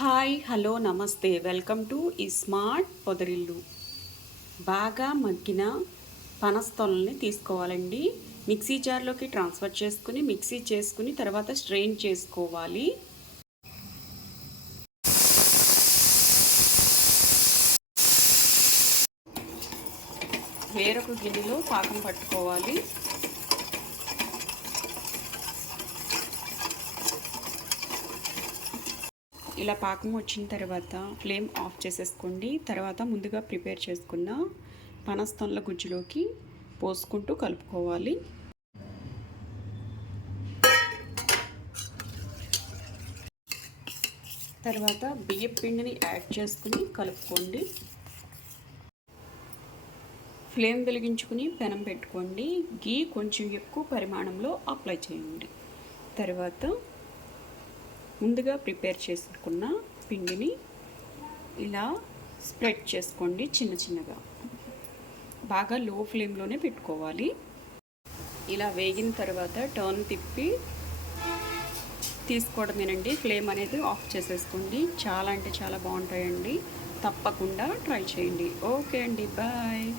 Hi hello namaste. Welcome to ఈ smart పొదరిల్లు. బాగా మగ్గిన పనస్తొలని తీసుకోవాలండి. మిక్సీ జార్లోకి ట్రాన్స్ఫర్ చేసుకుని మిక్సీ చేసుకుని తర్వాత స్ట్రెయిన్ చేసుకోవాలి. వేరొక గిన్నెలో పాకం పట్టుకోవాలి. ఇలా పాకం వచ్చిన తర్వాత ఫ్లేమ్ ఆఫ్ చేసేసుకోండి. తర్వాత ముందుగా ప్రిపేర్ చేసుకున్న పనస్తొన్ల గుజ్జులోకి పోసుకుంటూ కలుపుకోవాలి. తర్వాత బియ్యం పిండిని యాడ్ చేసుకుని కలుపుకోండి. ఫ్లేమ్ వెలిగించుకుని పెనం పెట్టుకోండి. గీ కొంచెం ఎక్కువ పరిమాణంలో అప్లై చేయండి. తర్వాత ముందుగా ప్రిపేర్ చేసుకున్న పిండిని ఇలా స్ప్రెడ్ చేసుకోండి చిన్న చిన్నగా. బాగా లో ఫ్లేమ్లోనే పెట్టుకోవాలి. ఇలా వేగిన తర్వాత టర్న్ తిప్పి తీసుకోవడమేనండి. ఫ్లేమ్ అనేది ఆఫ్ చేసేసుకోండి. చాలా అంటే చాలా బాగుంటాయండి. తప్పకుండా ట్రై చేయండి. ఓకే అండి. బాయ్.